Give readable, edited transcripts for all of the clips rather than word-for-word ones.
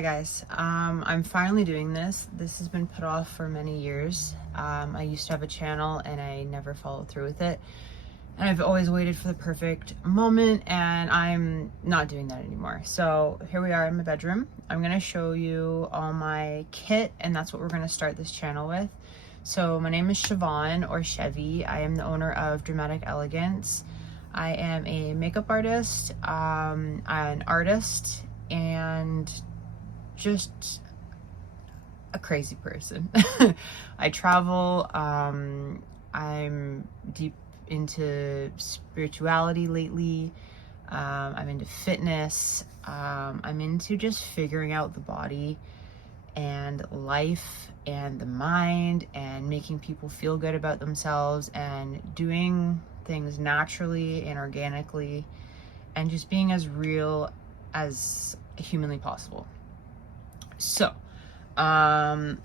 Hi guys, I'm finally doing this. This has been put off for many years. I used to have a channel and I never followed through with it. And I've always waited for the perfect moment and I'm not doing that anymore. So here we are in my bedroom. I'm gonna show you all my kit and that's what we're gonna start this channel with. So my name is Chyvonne or Chevy. I am the owner of Dramatic Elegance. I am a makeup artist, I'm an artist, and just a crazy person. I travel, I'm deep into spirituality lately, I'm into fitness, I'm into just figuring out the body and life and the mind and making people feel good about themselves and doing things naturally and organically and just being as real as humanly possible. So, I'm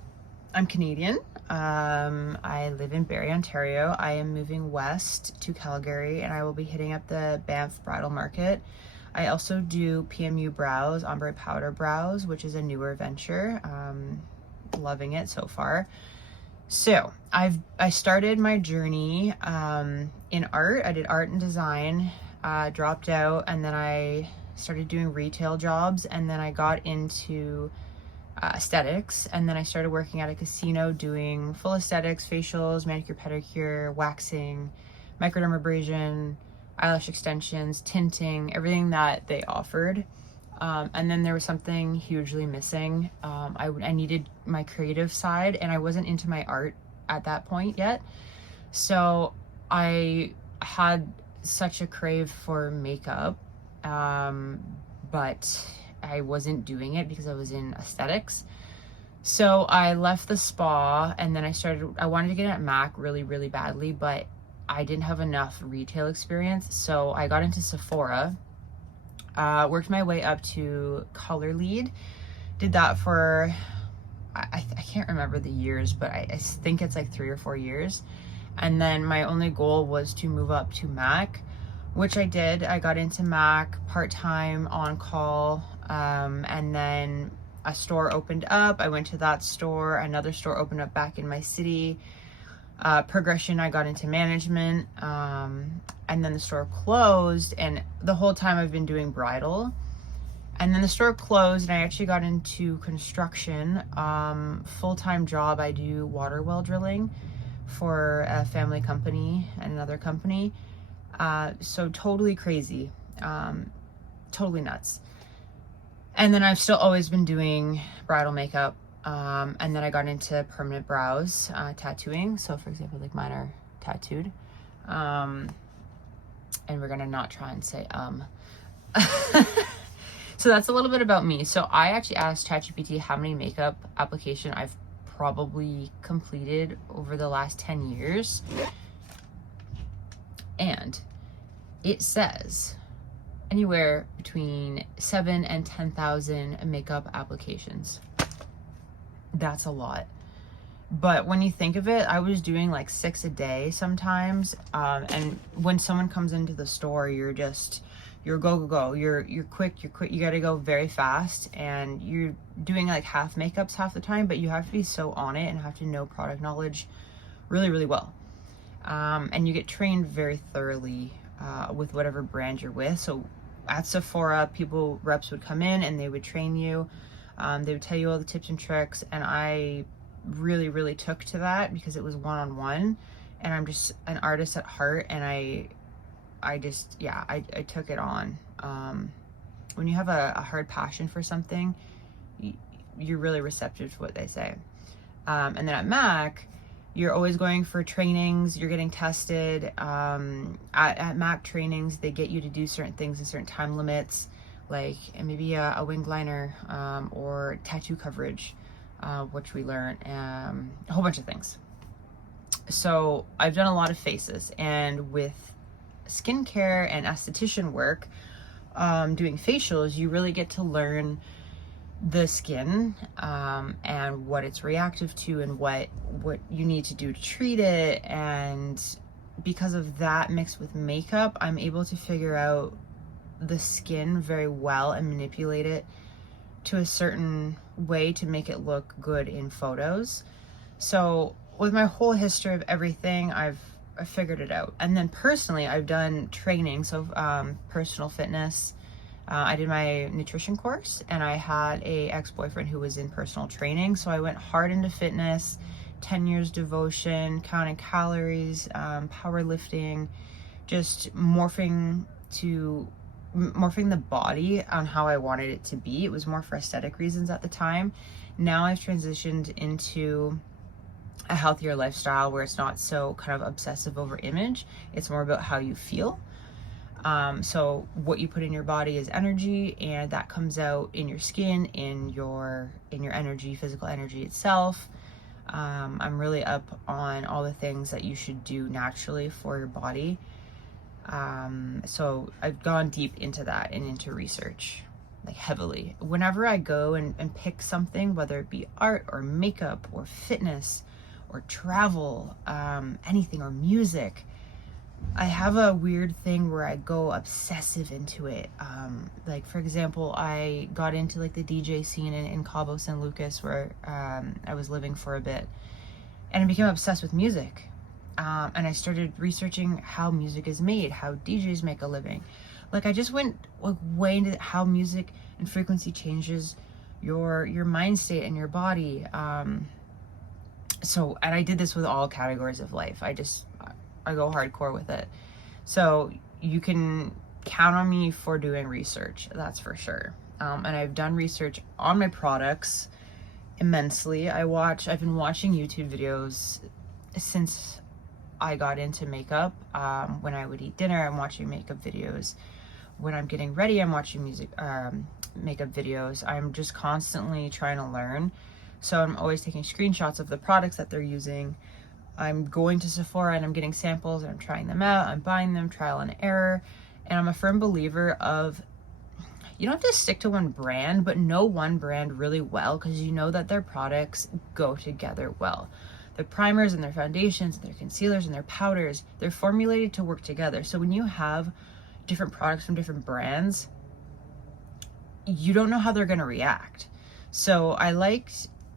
Canadian. I live in Barrie, Ontario. I am moving west to Calgary and I will be hitting up the Banff Bridal Market. I also do PMU brows, ombre powder brows, which is a newer venture. Loving it so far. So I started my journey in art. I did art and design, dropped out, and then I started doing retail jobs, and then I got into aesthetics, and then I started working at a casino doing full aesthetics, facials, manicure, pedicure, waxing, microdermabrasion, eyelash extensions, tinting, everything that they offered. And then there was something hugely missing. I needed my creative side and I wasn't into my art at that point yet. So I had such a crave for makeup, but I wasn't doing it because I was in aesthetics. So I left the spa and then I wanted to get at MAC really, really badly, but I didn't have enough retail experience. So I got into Sephora, worked my way up to color lead, did that for, I can't remember the years, but I think it's like 3 or 4 years. And then my only goal was to move up to MAC, which I did. I got into MAC part-time on call, and then a store opened up. I went to that store, another store opened up back in my city. Progression, I got into management, and then the store closed, and the whole time I've been doing bridal, and then the store closed and I actually got into construction, full-time job. I do water well drilling for a family company and another company, so totally crazy, totally nuts. And then I've still always been doing bridal makeup. And then I got into permanent brows, tattooing. So for example, like mine are tattooed. And we're gonna not try and say, So that's a little bit about me. So I actually asked ChatGPT how many makeup application I've probably completed over the last 10 years. And it says anywhere between 7,000 and 10,000 makeup applications. That's a lot. But when you think of it, I was doing like 6 a day sometimes. And when someone comes into the store, you're go. You're quick, you gotta go very fast. And you're doing like half makeups half the time, but you have to be so on it and have to know product knowledge really, really well. And you get trained very thoroughly with whatever brand you're with. So at Sephora, reps would come in and they would train you. They would tell you all the tips and tricks, and I really, really took to that because it was one-on-one, and I'm just an artist at heart, and I took it on. When you have a hard passion for something, you're really receptive to what they say. And then at MAC, you're always going for trainings, you're getting tested. At MAC trainings, they get you to do certain things in certain time limits, like maybe a wing liner, or tattoo coverage, which we learn, a whole bunch of things. So I've done a lot of faces, and with skincare and esthetician work, doing facials, you really get to learn the skin, and what it's reactive to and what you need to do to treat it. And because of that mixed with makeup, I'm able to figure out the skin very well and manipulate it to a certain way to make it look good in photos. So with my whole history of everything, I figured it out. And then personally, I've done training, so personal fitness. I did my nutrition course, and I had a ex-boyfriend who was in personal training, so I went hard into fitness, 10 years devotion, counting calories, powerlifting, just morphing the body on how I wanted it to be. It was more for aesthetic reasons at the time. Now I've transitioned into a healthier lifestyle where it's not so kind of obsessive over image. It's more about how you feel. So what you put in your body is energy, and that comes out in your skin, in your energy, physical energy itself. I'm really up on all the things that you should do naturally for your body. So I've gone deep into that and into research, like heavily. Whenever I go and pick something, whether it be art or makeup or fitness or travel, anything, or music, I have a weird thing where I go obsessive into it. Like for example, I got into like the DJ scene in Cabo San Lucas, where I was living for a bit, and I became obsessed with music. And I started researching how music is made, how DJs make a living. Like I just went like way into how music and frequency changes your mind state and your body. And I did this with all categories of life. I go hardcore with it. So you can count on me for doing research, that's for sure. And I've done research on my products immensely. I've been watching YouTube videos since I got into makeup. When I would eat dinner, I'm watching makeup videos. When I'm getting ready, I'm watching makeup videos. I'm just constantly trying to learn. So I'm always taking screenshots of the products that they're using. I'm going to Sephora and I'm getting samples and I'm trying them out. I'm buying them, trial and error. And I'm a firm believer of, you don't have to stick to one brand, but know one brand really well, because you know that their products go together well. Their primers and their foundations and their concealers and their powders, they're formulated to work together. So when you have different products from different brands, you don't know how they're going to react. So I like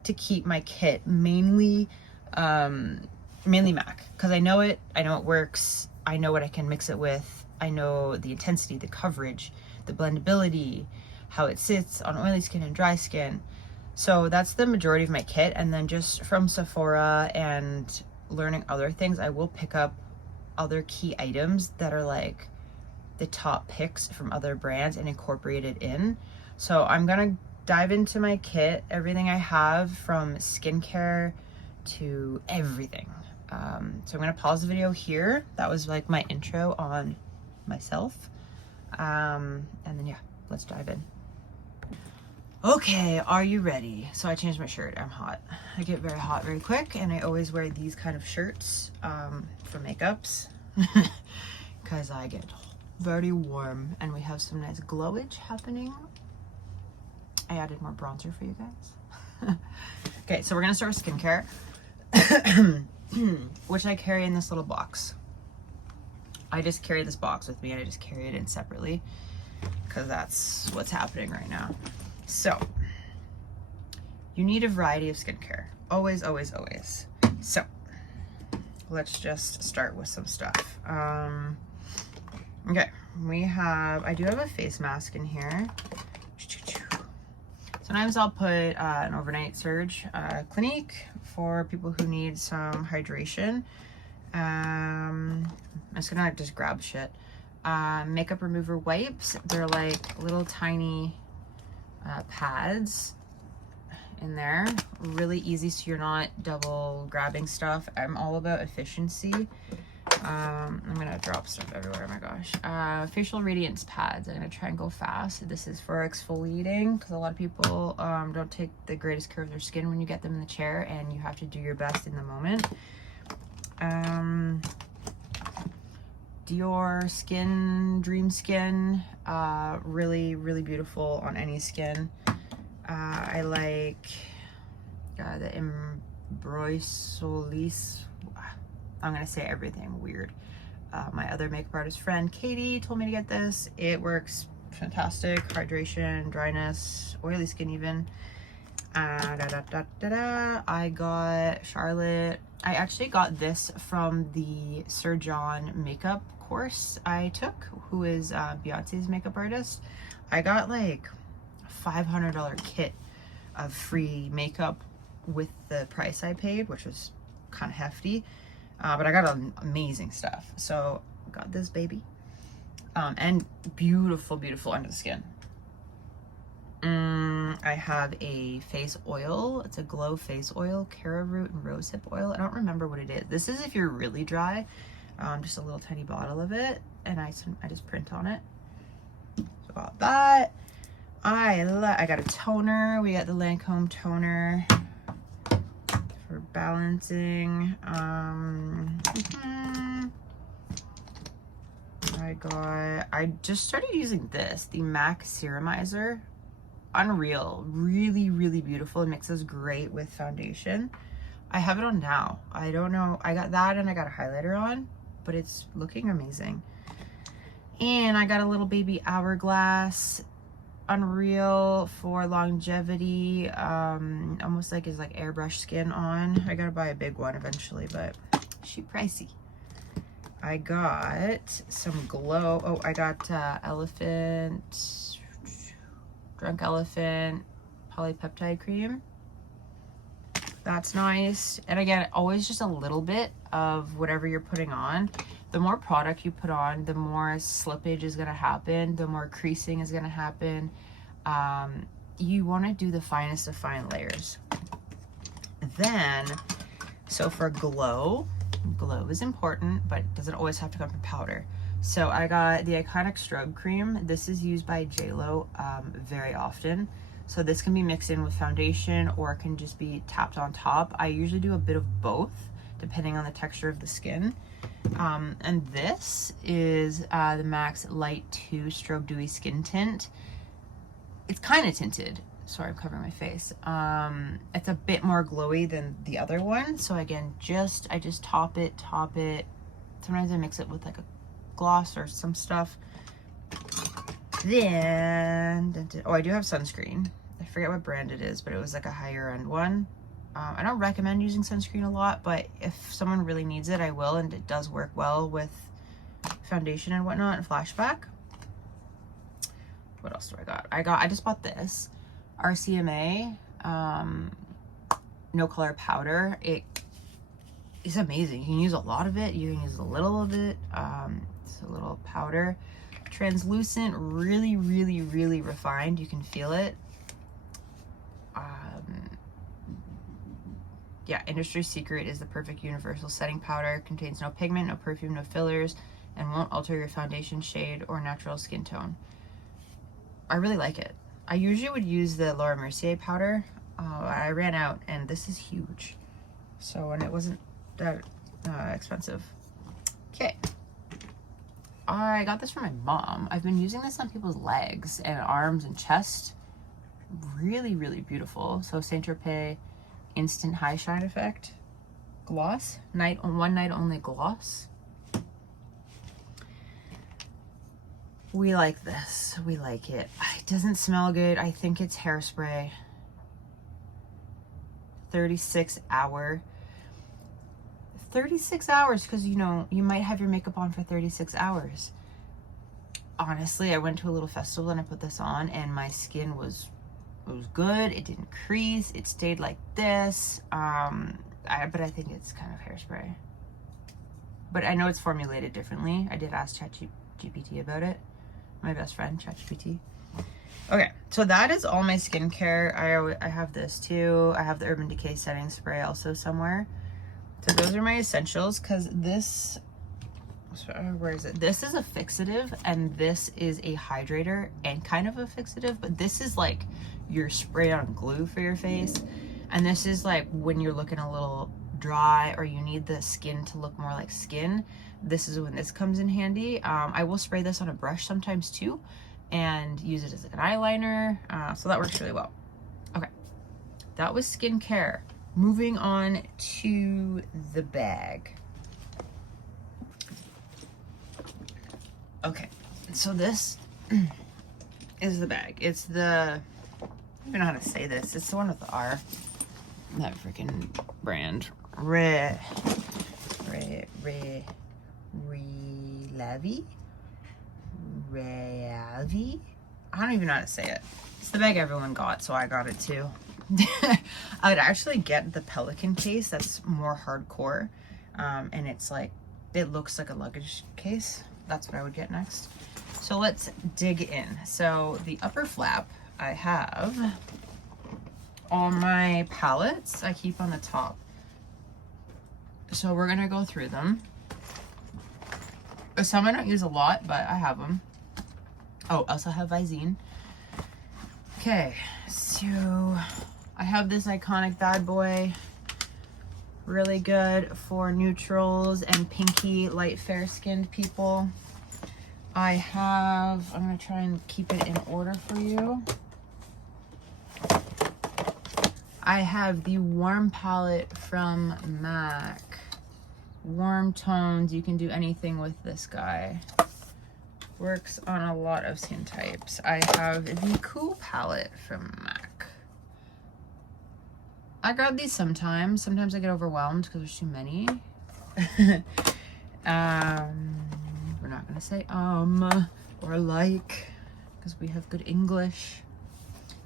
to keep my kit mainly MAC, because I know it works. I know what I can mix it with. I know the intensity, the coverage, the blendability, how it sits on oily skin and dry skin. So that's the majority of my kit. And then just from Sephora and learning other things, I will pick up other key items that are like the top picks from other brands and incorporate it in. So I'm gonna dive into my kit, everything I have from skincare to everything. So I'm gonna pause the video here. That was like my intro on myself. And then yeah, let's dive in. Okay, are you ready? So I changed my shirt. I'm hot. I get very hot very quick, and I always wear these kind of shirts for makeups because I get very warm, and we have some nice glowage happening. I added more bronzer for you guys. Okay, so we're gonna start with skincare, which I carry in this little box. I just carry this box with me, and I just carry it in separately because that's what's happening right now. So you need a variety of skincare, always, always, always. So let's just start with some stuff. Okay, I do have a face mask in here. Sometimes I'll put an overnight surge Clinique for people who need some hydration. I'm just gonna just grab shit. Makeup remover wipes. They're like little tiny pads in there. Really easy, so you're not double grabbing stuff. I'm all about efficiency. I'm gonna drop stuff everywhere. Oh my gosh. Facial radiance pads. I'm gonna try and go fast. This is for exfoliating, because a lot of people don't take the greatest care of their skin when you get them in the chair, and you have to do your best in the moment. Dior Skin Dream Skin, really, really beautiful on any skin. I like the Embroisolis. I'm gonna say everything weird. My other makeup artist friend Katie told me to get this. It works fantastic. Hydration, dryness, oily skin even. I got Charlotte. I actually got this from the Sir John makeup course I took, who is Beyonce's makeup artist. I got like a $500 kit of free makeup with the price I paid, which was kind of hefty, but I got amazing stuff. So got this baby, and beautiful under the skin. I have a face oil. It's a glow face oil, Cara root and rosehip oil. I don't remember what it is. This is if you're really dry. Just a little tiny bottle of it, and I just print on it. So got that. I got a toner. We got the Lancome toner for balancing. I just started using this, the MAC Serumizer. Unreal, really beautiful. It mixes great with foundation. I have it on now. I don't know, I got that and I got a highlighter on, but it's looking amazing. And I got a little baby Hourglass Unreal for longevity, almost like it's like airbrush skin on. I gotta buy a big one eventually, but she pricey. I got some glow. Oh, I got Drunk Elephant polypeptide cream. That's nice. And again, always just a little bit of whatever you're putting on. The more product you put on, the more slippage is gonna happen, the more creasing is gonna happen. You wanna do the finest of fine layers. Then, so for glow is important, but it doesn't always have to come from powder. So I got the Iconic Strobe Cream. This is used by JLo very often. So this can be mixed in with foundation or it can just be tapped on top. I usually do a bit of both depending on the texture of the skin. And this is the MAC's Light 2 Strobe Dewy Skin Tint. It's kind of tinted. Sorry, I'm covering my face. It's a bit more glowy than the other one. So again, I just top it. Sometimes I mix it with like a gloss or some stuff. Then, oh, I do have sunscreen. I forget what brand it is, but it was like a higher end one. I don't recommend using sunscreen a lot, but if someone really needs it, I will, and it does work well with foundation and whatnot and flashback. What else do I got? I just bought this RCMA no color powder. It is amazing. You can use a lot of it, you can use a little of it. It's a little powder, translucent, really refined. You can feel it. Yeah, industry secret is the perfect universal setting powder. Contains no pigment, no perfume, no fillers, and won't alter your foundation shade or natural skin tone. I really like it. I usually would use the Laura Mercier powder. I ran out, and this is huge. So, and it wasn't that expensive. Okay. I got this from my mom. I've been using this on people's legs and arms and chest. Really beautiful. So Saint Tropez Instant High Shine Effect gloss. One night only gloss. We like this. We like it. It doesn't smell good. I think it's hairspray. 36 hour. 36 hours, because you know, you might have your makeup on for 36 hours. Honestly, I went to a little festival and I put this on and my skin was good. It didn't crease. It stayed like this. But I think it's kind of hairspray. But I know it's formulated differently. I did ask ChatGPT about it. My best friend, ChatGPT. Okay, so that is all my skincare. I have this too. I have the Urban Decay setting spray also somewhere. So those are my essentials, because this, where is it? This is a fixative and this is a hydrator and kind of a fixative, but this is like your spray on glue for your face. And this is like when you're looking a little dry or you need the skin to look more like skin. This is when this comes in handy. I will spray this on a brush sometimes too and use it as an eyeliner. So that works really well. Okay, that was skincare. Moving on to the bag. Okay, so this is the bag. It's the, I don't even know how to say this. It's the one with the R. That freaking brand. Reavi? I don't even know how to say it. It's the bag everyone got, so I got it too. I would actually get the Pelican case. That's more hardcore. And it's like, it looks like a luggage case. That's what I would get next. So let's dig in. So the upper flap, I have all my palettes I keep on the top. So we're gonna go through them. Some I don't use a lot, but I have them. Oh, I also have Visine. Okay, so I have this iconic bad boy. Really good for neutrals and pinky, light fair-skinned people. I have, I'm gonna try and keep it in order for you. I have the Warm palette from MAC. Warm tones, you can do anything with this guy. Works on a lot of skin types. I have the Cool palette from MAC. I grab these sometimes. Sometimes I get overwhelmed because there's too many. We're not gonna say or like because we have good English.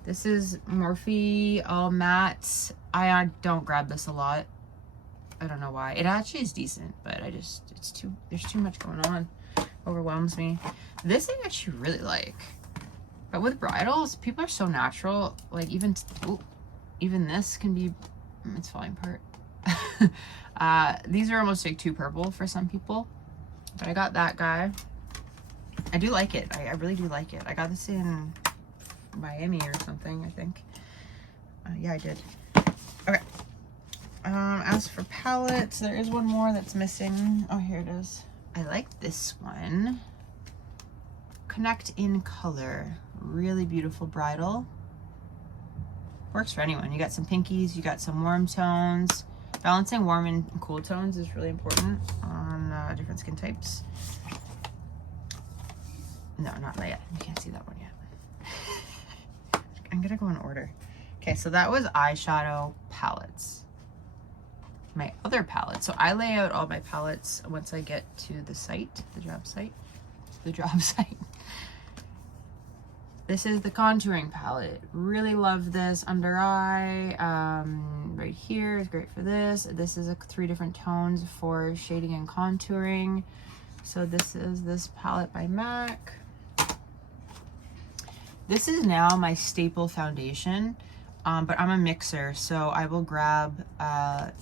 This is Morphe All Matte. I don't grab this a lot. I don't know why. It actually is decent, but there's too much going on. Overwhelms me. This I actually really like. But with bridals, people are so natural. Like even this can be, it's falling apart. These are almost like too purple for some people. But I got that guy. I do like it. I really do like it. I got this in Miami or something, I think. Yeah, I did. Okay. As for palettes, there is one more that's missing. Oh, here it is. I like this one. Connect in Color. Really beautiful bridal. Works for anyone. You got some pinkies, you got some warm tones. Balancing warm and cool tones is really important on different skin types. No, not yet. You can't see that one yet. I'm gonna go in order. Okay, so that was eyeshadow palettes. My other palette. So I lay out all my palettes once I get to the site, the job site. This is the contouring palette. Really love this. Under eye, right here is great for this. This is 3 different tones for shading and contouring. So this is this palette by MAC. This is now my staple foundation. But I'm a mixer, so I will grab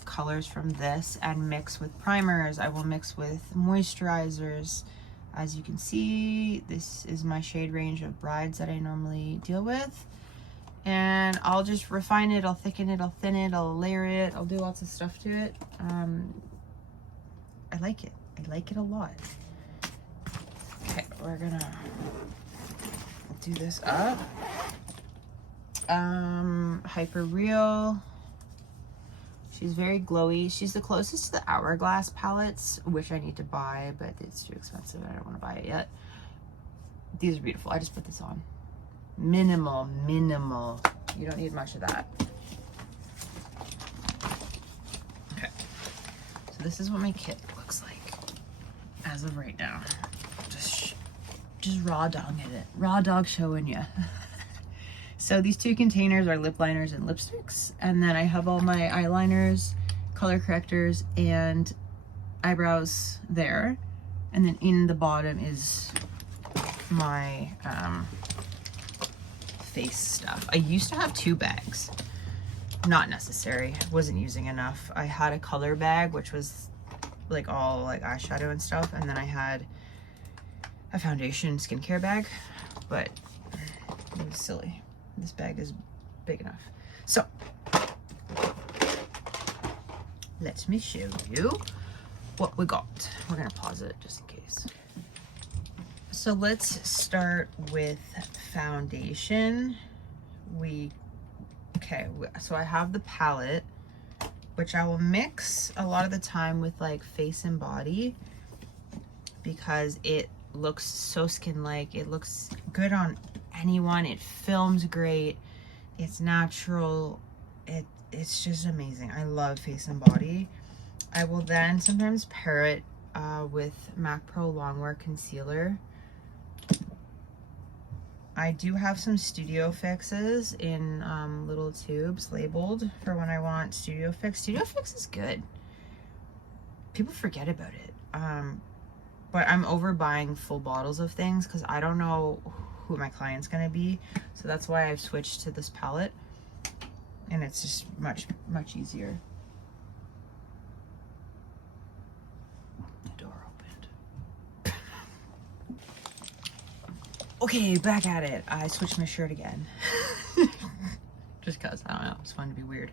colors from this and mix with primers. I will mix with moisturizers. As you can see, this is my shade range of brides that I normally deal with. And I'll just refine it, I'll thicken it, I'll thin it, I'll layer it, I'll do lots of stuff to it. I like it. I like it a lot. Okay, we're gonna do this up. Hyper Real. She's very glowy. She's the closest to the Hourglass palettes, which I need to buy, but it's too expensive. I don't want to buy it yet. These are beautiful. I just put this on. Minimal. You don't need much of that. Okay. So this is what my kit looks like as of right now. Just raw dogging it. Raw dog showing you. So these 2 containers are lip liners and lipsticks. And then I have all my eyeliners, color correctors, and eyebrows there. And then in the bottom is my face stuff. I used to have 2 bags. Not necessary. Wasn't using enough. I had a color bag, which was like all like eyeshadow and stuff. And then I had a foundation skincare bag, but it was silly. This bag is big enough. So let me show you what we got. We're gonna pause it just in case. So let's start with foundation. So I have the palette, which I will mix a lot of the time with like face and body because it looks so skin-like. It looks good on anyone. It films great. It's natural. It's just amazing. I love Face and Body. I will then sometimes pair it with MAC Pro Longwear Concealer. I do have some Studio Fixes in little tubes labeled for when I want Studio Fix. Studio Fix is good. People forget about it. But I'm overbuying full bottles of things because I don't know who my client's gonna be. So that's why I've switched to this palette. And it's just much easier. The door opened. Okay, back at it. I switched my shirt again. Just cause, I don't know, it's fun to be weird.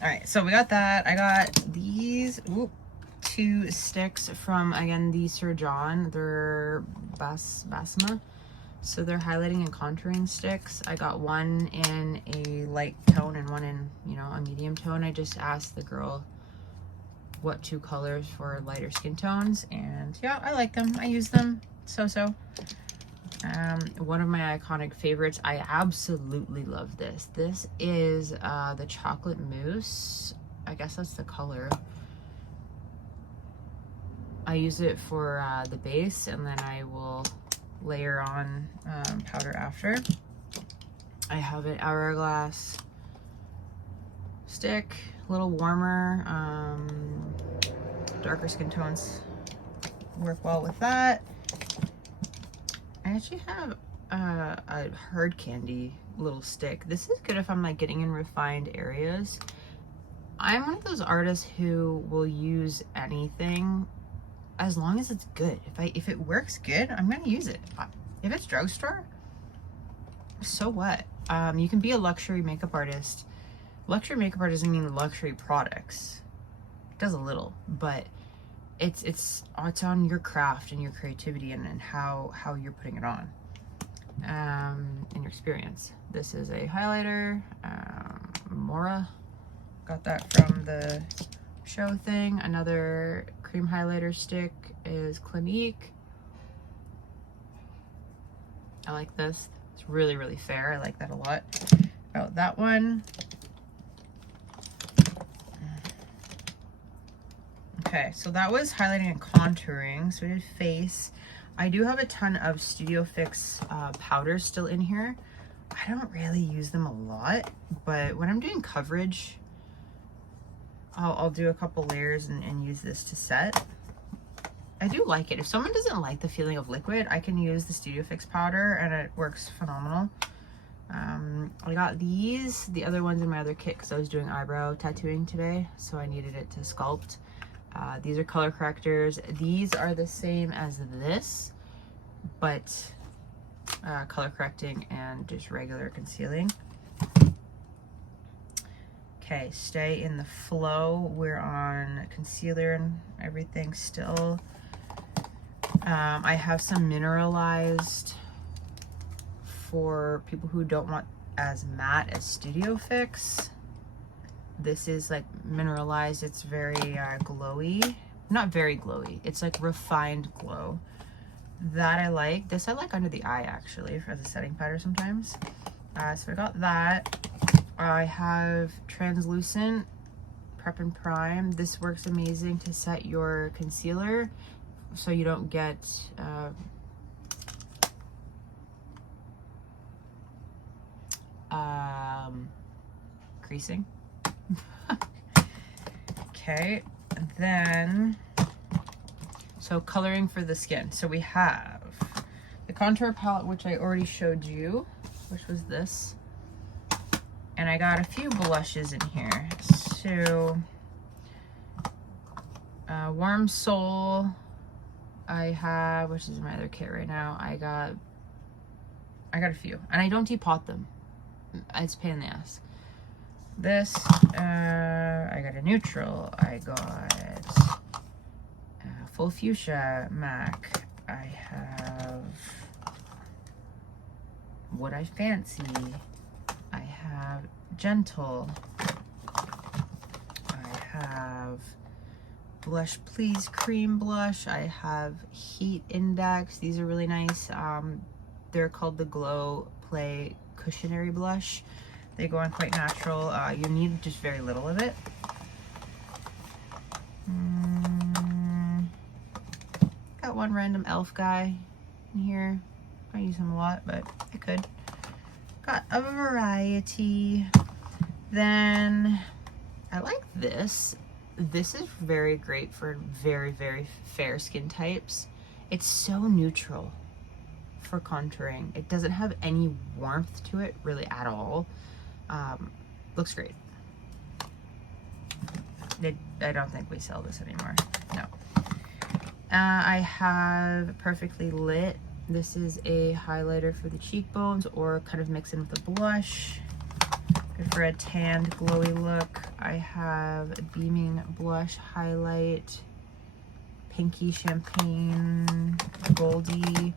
All right, so we got that. I got these 2 sticks from, again, the Chyvonne. They're Basma. So they're highlighting and contouring sticks. I got one in a light tone and one in, you know, a medium tone. I just asked the girl what 2 colors for lighter skin tones, and yeah, I like them. I use them so. One of my iconic favorites, I absolutely love this. This is the Chocolate Mousse. I guess that's the color. I use it for the base, and then I will layer on powder after. I have an Hourglass stick, a little warmer. Darker skin tones work well with that. I actually have a Hard Candy little stick. This is good if I'm like getting in refined areas. I'm one of those artists who will use anything as long as it's good. If it works good, I'm gonna use it. If it's drugstore, so what? You can be a luxury makeup artist. Luxury makeup art doesn't mean luxury products. It does a little, but it's on your craft and your creativity and how you're putting it on, and your experience. This is a highlighter, Mora. Got that from the show thing. Another cream highlighter stick is Clinique. I like this. It's really fair. I like that a lot. About that one. Okay, so that was highlighting and contouring. So we did face. I do have a ton of Studio Fix powders still in here. I don't really use them a lot, but when I'm doing coverage, I'll do a couple layers and use this to set. I do like it. If someone doesn't like the feeling of liquid, I can use the Studio Fix powder and it works phenomenal. I got these, the other ones in my other kit because I was doing eyebrow tattooing today, so I needed it to sculpt. These are color correctors. These are the same as this, but color correcting and just regular concealing. Okay, stay in the flow. We're on concealer and everything still. I have some mineralized for people who don't want as matte as Studio Fix. This is like mineralized. It's very glowy. Not very glowy. It's like refined glow. That I like. This I like under the eye actually as a setting powder sometimes. So I got that. I have translucent Prep and Prime. This works amazing to set your concealer so you don't get creasing. Okay, and then so coloring for the skin. So we have the contour palette, which I already showed you, which was this. And I got a few blushes in here. So Warm Soul I have, which is my other kit right now. I got a few, and I don't depot them. It's a pain in the ass. This I got a neutral. I got full fuchsia MAC. I have What I Fancy. I have Gentle. I have Blush Please Cream Blush. I have Heat Index. These are really nice. They're called the Glow Play Cushionary Blush. They go on quite natural. You need just very little of it. Got one random elf guy in here. I don't use him a lot, but I could. Got a variety. Then I like this. This is very great for very, very fair skin types. It's so neutral for contouring. It doesn't have any warmth to it really at all. Looks great. I don't think we sell this anymore. No. I have Perfectly Lit. This is a highlighter for the cheekbones, or kind of mix in with the blush. Good for a tanned, glowy look. I have Beaming Blush Highlight, Pinky Champagne, Goldie.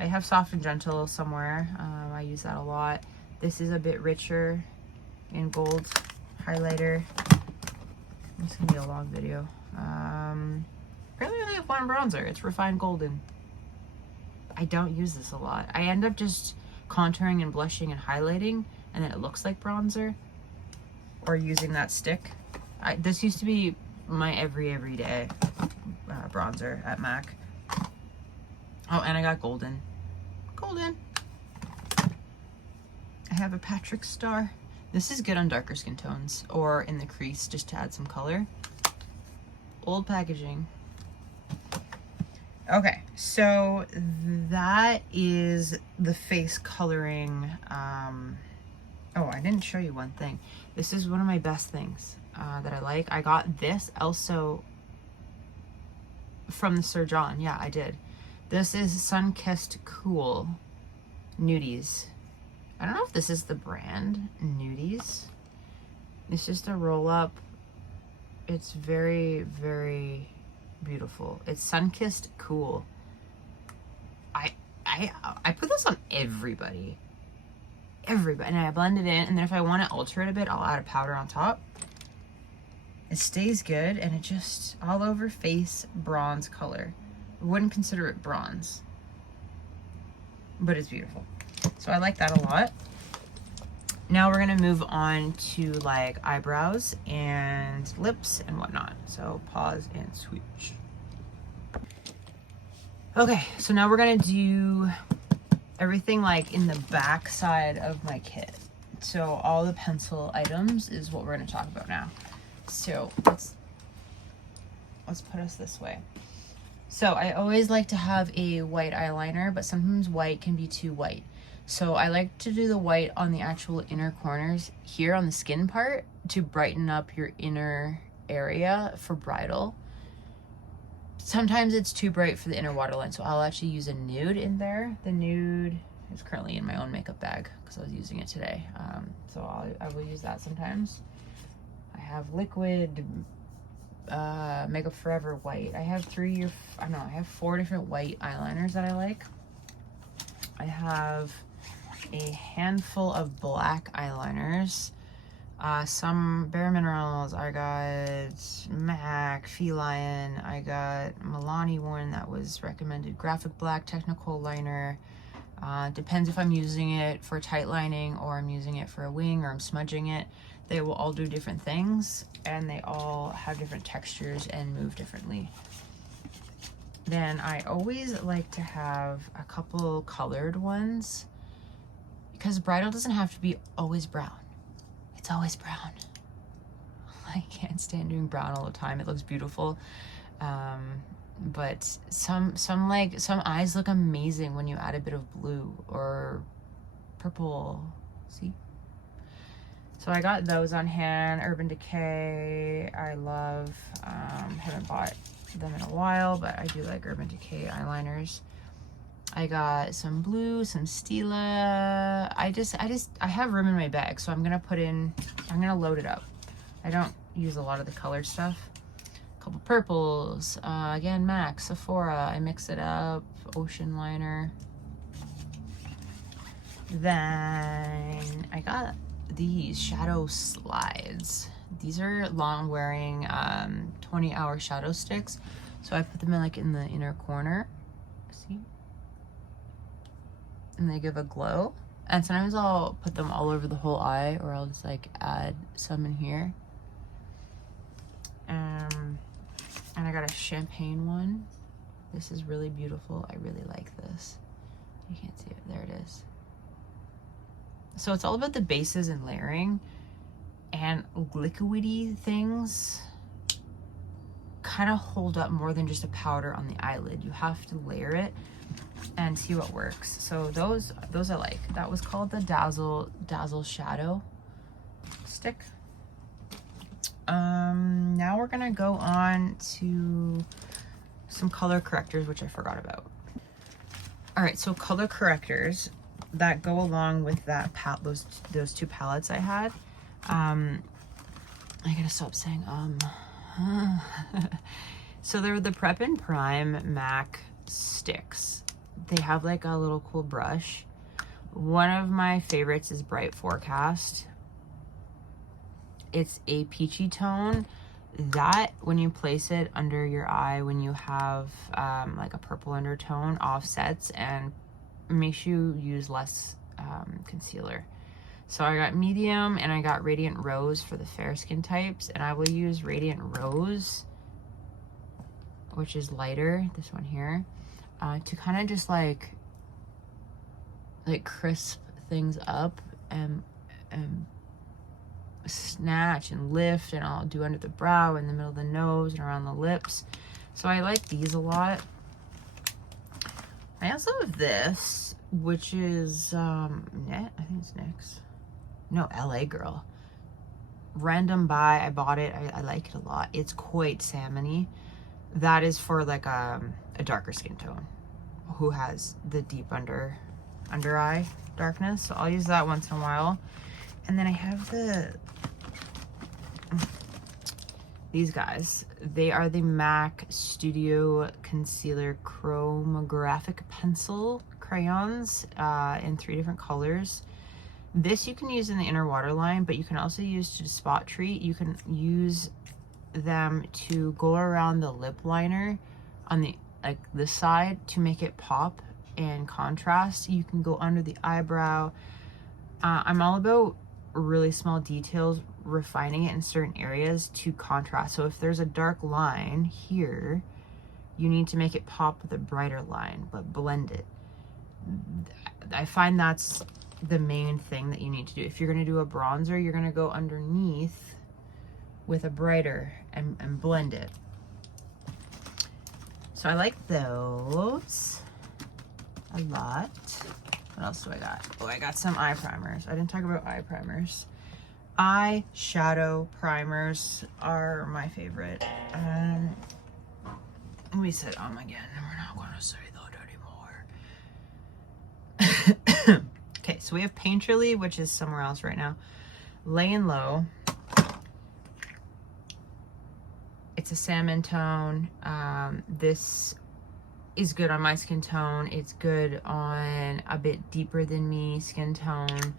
I have Soft and Gentle somewhere. I use that a lot. This is a bit richer in gold highlighter. It's gonna be a long video. Apparently I only have one bronzer. It's Refined Golden. I don't use this a lot. I end up just contouring and blushing and highlighting, and then it looks like bronzer, or using that stick. This used to be my everyday bronzer at MAC. Oh, and I got Golden. Golden. I have a Patrick Star. This is good on darker skin tones or in the crease, just to add some color. Old packaging. Okay, so that is the face coloring. Oh, I didn't show you one thing. This is one of my best things that I like. I got this also from the Sir John. Yeah, I did. This is Sun-Kissed Cool Nudies. I don't know if this is the brand, Nudies. It's just a roll up. It's very, very beautiful. It's Sun-Kissed Cool. I put this on everybody. And I blend it in, and then if I want to alter it a bit, I'll add a powder on top. It stays good, and it just all over face bronze color. I wouldn't consider it bronze, but it's beautiful. So I like that a lot. Now we're gonna move on to like eyebrows and lips and whatnot. So pause and switch. Okay, so now we're gonna do everything like in the back side of my kit. So all the pencil items is what we're gonna talk about now. So let's put us this way. So I always like to have a white eyeliner, but sometimes white can be too white. So I like to do the white on the actual inner corners here on the skin part to brighten up your inner area for bridal. Sometimes it's too bright for the inner waterline, so I'll actually use a nude in there. The nude is currently in my own makeup bag because I was using it today. So I will use that sometimes. I have liquid Makeup Forever white. I have 4 different white eyeliners that I like. I have a handful of black eyeliners. Some Bare Minerals. I got MAC, Feline. I got Milani one that was recommended. Graphic Black Technical Liner. Depends if I'm using it for tight lining or I'm using it for a wing or I'm smudging it. They will all do different things and they all have different textures and move differently. Then I always like to have a couple colored ones because bridal doesn't have to be always brown. It's always brown. I can't stand doing brown all the time. It looks beautiful. But some eyes look amazing when you add a bit of blue or purple. See? So I got those on hand. Urban Decay, I love. Haven't bought them in a while, but I do like Urban Decay eyeliners. I got some blue, some Stila. I have room in my bag, so I'm gonna load it up. I don't use a lot of the colored stuff. A couple purples, again, MAC, Sephora, I mix it up, Ocean Liner. Then I got these shadow slides. These are long wearing 20-hour shadow sticks. So I put them in like in the inner corner. See? and they give a glow. And sometimes I'll put them all over the whole eye, or I'll just like add some in here. And I got a champagne one. This is really beautiful. I really like this. You can't see it. There it is. So it's all about the bases and layering, and liquidy things kind of hold up more than just a powder on the eyelid. You have to layer it and see what works. So those I like. That was called the Dazzle Shadow Stick. Now we're gonna go on to some color correctors, which I forgot about. All right, so color correctors that go along with that those two palettes I had. I gotta stop saying So they're the Prep and Prime MAC sticks. They have like a little cool brush. One of my favorites is Bright Forecast. It's a peachy tone that when you place it under your eye, when you have like a purple undertone, offsets and makes you use less concealer. So I got medium and I got Radiant Rose for the fair skin types, and I will use Radiant Rose, which is lighter, this one here, to kind of just like crisp things up and snatch and lift, and I'll do under the brow, in the middle of the nose, and around the lips. So I like these a lot. I also have this, which is I think it's NYX. No, LA Girl. Random buy. I bought it. I like it a lot. It's quite salmon-y. That is for like a darker skin tone who has the deep under eye darkness. So I'll use that once in a while. And then I have these guys. They are the MAC Studio Concealer Chromographic Pencil crayons in 3 different colors. This you can use in the inner waterline, but you can also use to spot treat. You can use them to go around the lip liner on the this side to make it pop and contrast. You can go under the eyebrow. I'm all about really small details, refining it in certain areas to contrast. So if there's a dark line here, you need to make it pop with a brighter line, but blend it. I find that's the main thing that you need to do. If you're going to do a bronzer, you're going to go underneath with a brighter and blend it. So I like those a lot. What else do I got? Oh, I got some eye primers. I didn't talk about eye primers. Eye shadow primers are my favorite. We said again. We're not going to say that anymore. Okay, so we have Painterly, which is somewhere else right now. Laying Low. It's a salmon tone. This is good on my skin tone. It's good on a bit deeper than me skin tone.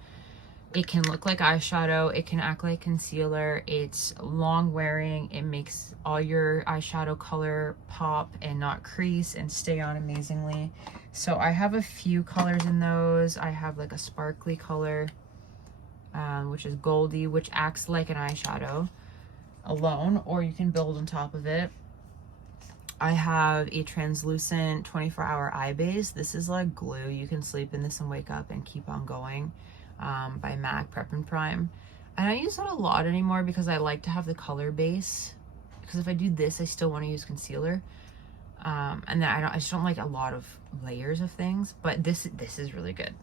It can look like eyeshadow. It can act like concealer. It's long wearing. It makes all your eyeshadow color pop and not crease and stay on amazingly. So I have a few colors in those. I have like a sparkly color, which is goldy, which acts like an eyeshadow alone, or you can build on top of it. I have a translucent 24-hour eye base. This is like glue. You can sleep in this and wake up and keep on going, by MAC Prep and Prime. I don't use it a lot anymore because I like to have the color base, because if I do this, I still want to use concealer. And then I just don't like a lot of layers of things, but this is really good.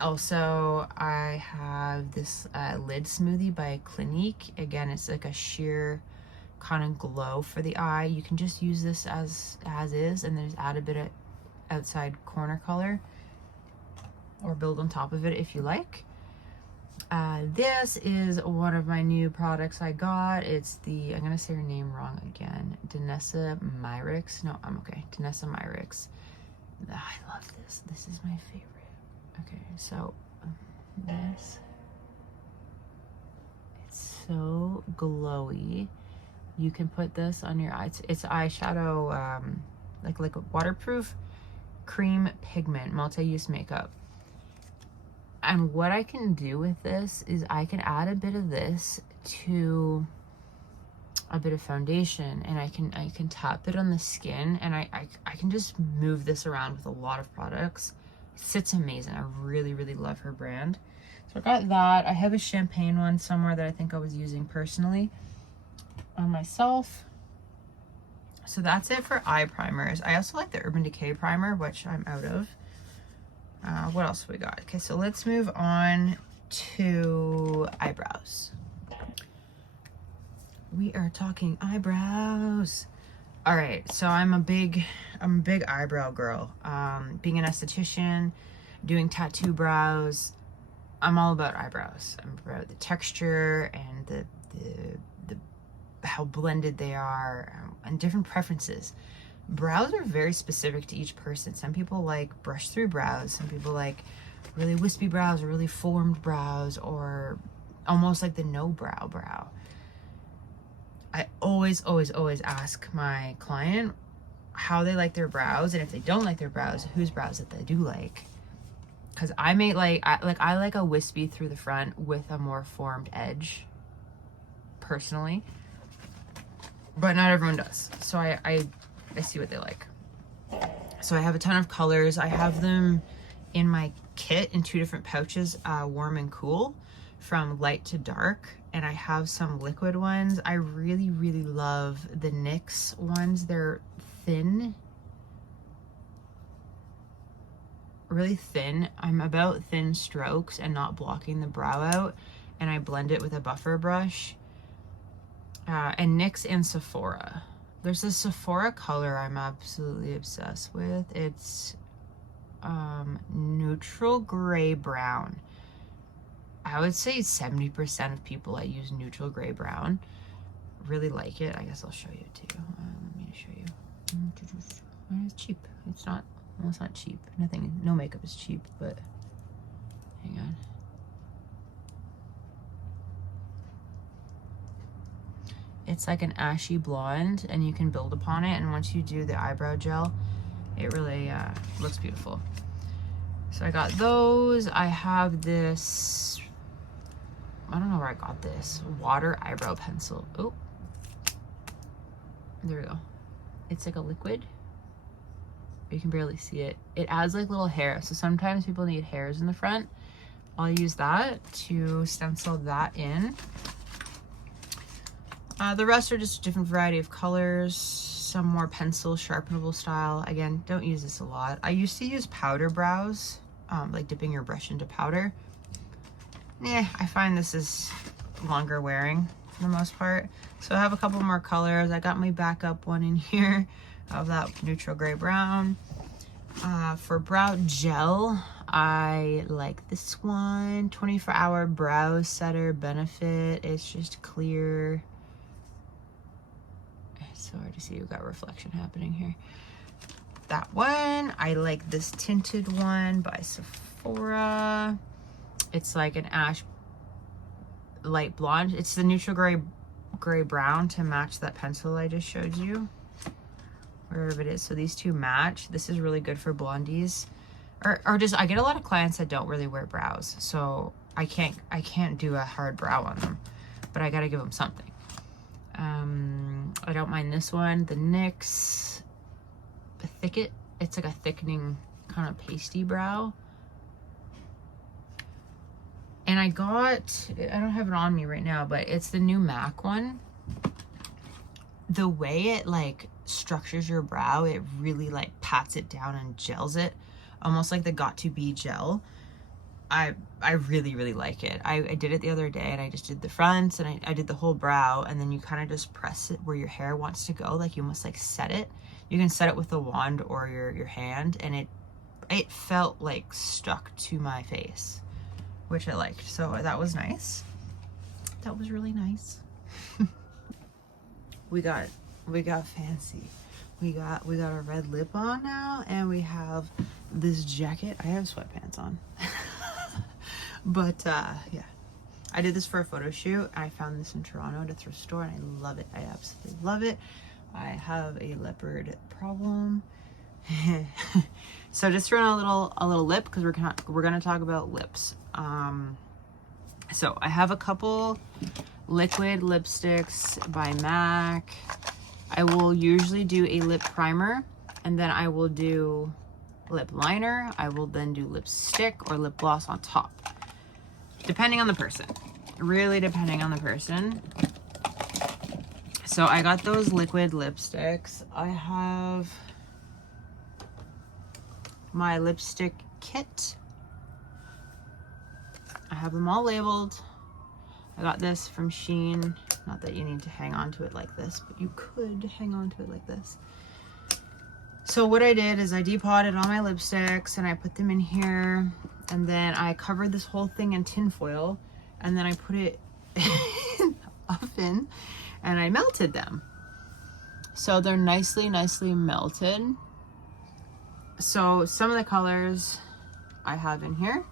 Also, I have this lid smoothie by Clinique. Again, it's like a sheer kind of glow for the eye. You can just use this as is, and then just add a bit of outside corner color, or build on top of it if you like. This is one of my new products I got. It's the, I'm gonna say her name wrong again, Danessa Myricks. No, I'm okay. Danessa Myricks. I love this. This is my favorite. Okay, so this, it's so glowy. You can put this on your eyes. It's eyeshadow, like waterproof, Cream Pigment Multi-Use Makeup. And what I can do with this is I can add a bit of this to a bit of foundation, and I can tap it on the skin, and I can just move this around with a lot of products. It sits amazing. I really, really love her brand. So I got that. I have a champagne one somewhere that I think I was using personally on myself. So that's it for eye primers. I also like the Urban Decay primer, which I'm out of. What else have we got? Okay, so let's move on to eyebrows. We are talking eyebrows. All right, so I'm a big eyebrow girl. Being an esthetician, doing tattoo brows, I'm all about eyebrows. I'm about the texture and the how blended they are, and different preferences. Brows are very specific to each person. Some people like brush through brows. Some people like really wispy brows or really formed brows, or almost like the no brow. I always ask my client how they like their brows, and if they don't like their brows, whose brows that they do like. Because I like a wispy through the front with a more formed edge, personally. But not everyone does. So I see what they like. So I have a ton of colors. I have them in my kit in 2 different pouches, warm and cool, from light to dark. And I have some liquid ones. I really, really love the NYX ones. They're thin. Really thin. I'm about thin strokes and not blocking the brow out. And I blend it with a buffer brush. And NYX and Sephora. There's a Sephora color I'm absolutely obsessed with. It's neutral gray brown. I would say 70% of people that use neutral gray brown really like it. I guess I'll show you too. Let me show you. It's cheap. It's not, well, it's not cheap. No makeup is cheap, but hang on. It's like an ashy blonde, and you can build upon it. And once you do the eyebrow gel, it really looks beautiful. So I got those. I have this, I don't know where I got this, water eyebrow pencil. Oh, there we go. It's like a liquid. You can barely see it. It adds like little hair. So sometimes people need hairs in the front. I'll use that to stencil that in. The rest are just a different variety of colors, some more pencil, sharpenable style. Again, don't use this a lot. I used to use powder brows, like dipping your brush into powder. I find this is longer wearing for the most part. So I have a couple more colors. I got my backup one in here of that neutral gray brown. For brow gel, I like this one, 24-hour brow setter benefit. It's just clear. It's so hard to see. We've got reflection happening here. That one. I like this tinted one by Sephora. It's like an ash light blonde. It's the neutral gray brown to match that pencil I just showed you, wherever it is. So these two match. This is really good for blondies, or just, I get a lot of clients that don't really wear brows, so I can't do a hard brow on them, but I gotta give them something. I don't mind this one, the NYX, the Thicket. It's like a thickening kind of pasty brow. And I don't have it on me right now, but it's the new MAC one. The way it like structures your brow, it really like pats it down and gels it, almost like the Got2b gel. I really, really like it. I did it the other day, and I just did the fronts, and I did the whole brow, and then you kind of just press it where your hair wants to go, like you almost like set it. You can set it with a wand or your hand, and it felt like stuck to my face, which I liked. So that was nice. That was really nice. we got fancy. We got a red lip on now, and we have this jacket. I have sweatpants on. But yeah, I did this for a photo shoot. I found this in Toronto at a thrift store, and I love it. I absolutely love it. I have a leopard problem, So just throwing a little lip, because we're gonna talk about lips. So I have a couple liquid lipsticks by MAC. I will usually do a lip primer, and then I will do lip liner. I will then do lipstick or lip gloss on top, depending on the person. Really depending on the person. So I got those liquid lipsticks. I have my lipstick kit. I have them all labeled. I got this from Shein. Not that you need to hang on to it like this, but you could hang on to it like this. So what I did is I depotted all my lipsticks and I put them in here, and then I covered this whole thing in tin foil, and then I put it in the oven and I melted them. So they're nicely melted. So some of the colors I have in here.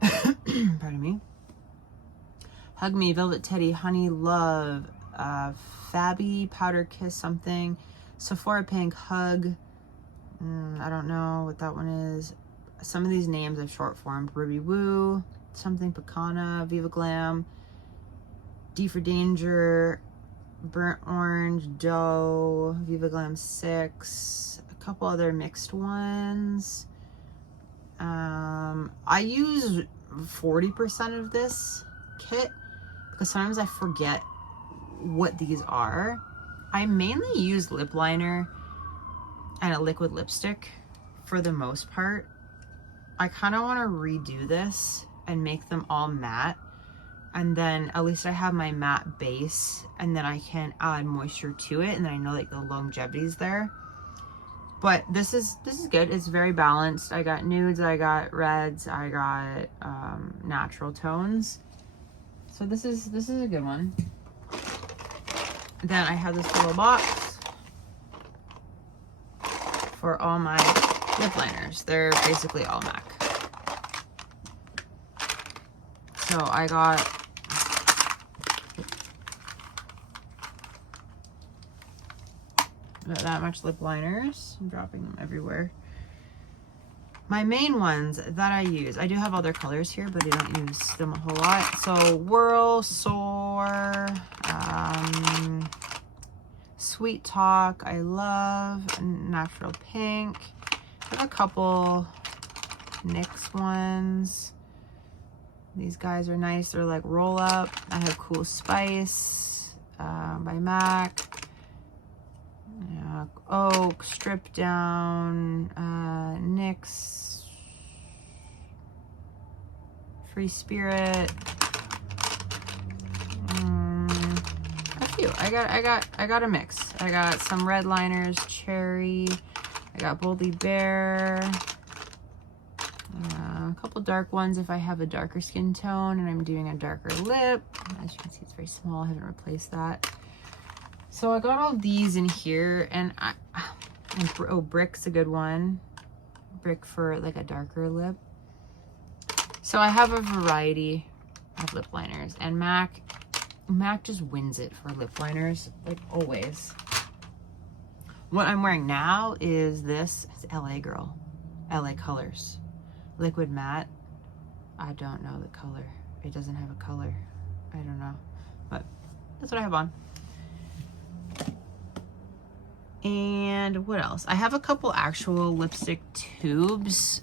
Pardon me. Hug Me, Velvet Teddy, Honey Love, Fabby, Powder Kiss something, Sephora Pink, Hug, I don't know what that one is. Some of these names I've short formed. Ruby Woo, something Pecana, Viva Glam, D for Danger, Burnt Orange, Doe, Viva Glam 6, a couple other mixed ones. I use 40% of this kit because sometimes I forget what these are. I mainly use lip liner and a liquid lipstick for the most part. I kind of want to redo this and make them all matte, and then at least I have my matte base, and then I can add moisture to it, and then I know like the longevity's there. But this is good. It's very balanced. I got nudes, I got reds, I got natural tones. So this is a good one. Then I have this little box for all my lip liners. They're basically all MAC. So I got that much lip liners. I'm dropping them everywhere. My main ones that I use, I do have other colors here, but I don't use them a whole lot. So Whirl, Soar, Sweet Talk, I love, Natural Pink. I have a couple NYX ones. These guys are nice. They're like roll up. I have Cool Spice by MAC. Oak, Strip Down, NYX, Free Spirit. A few. I got a mix. I got some red liners, Cherry. I got Boldly Bare. A couple dark ones if I have a darker skin tone and I'm doing a darker lip. As you can see, it's very small. I haven't replaced that. So I got all these in here, and oh, Brick's a good one. Brick for like a darker lip. So I have a variety of lip liners, and MAC just wins it for lip liners, like always. What I'm wearing now is this. It's LA Girl, LA Colors, Liquid Matte. I don't know the color. It doesn't have a color. I don't know, but that's what I have on. And what else? I have a couple actual lipstick tubes,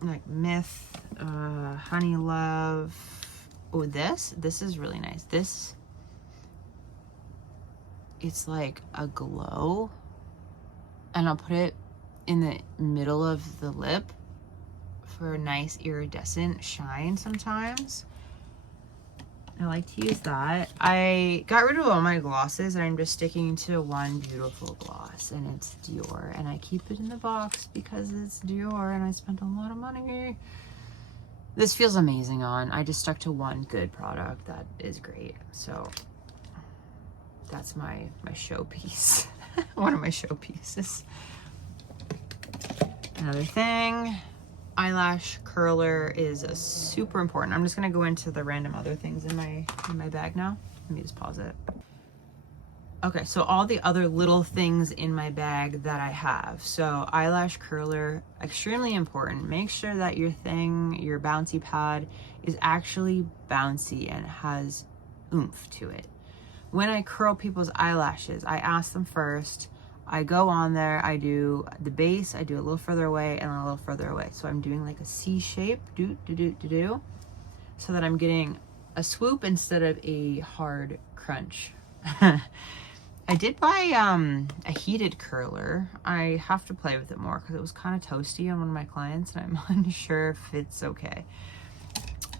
like Myth, Honey Love. Oh, this is really nice. This, it's like a glow, and I'll put it in the middle of the lip for a nice iridescent shine sometimes. I like to use that. I got rid of all my glosses and I'm just sticking to one beautiful gloss, and it's Dior, and I keep it in the box because it's Dior and I spent a lot of money. This feels amazing on. I just stuck to one good product that is great. So that's my showpiece. One of my showpieces. Another thing, eyelash curler is super important. I'm just gonna go into the random other things in my bag now. Let me just pause it. Okay, so all the other little things in my bag that I have. So eyelash curler, extremely important. Make sure that your thing, your bouncy pad, is actually bouncy and has oomph to it. When I curl people's eyelashes, I ask them first, I go on there, I do the base, I do a little further away and a little further away. So I'm doing like a C shape, so that I'm getting a swoop instead of a hard crunch. I did buy a heated curler. I have to play with it more because it was kind of toasty on one of my clients and I'm unsure if it's okay.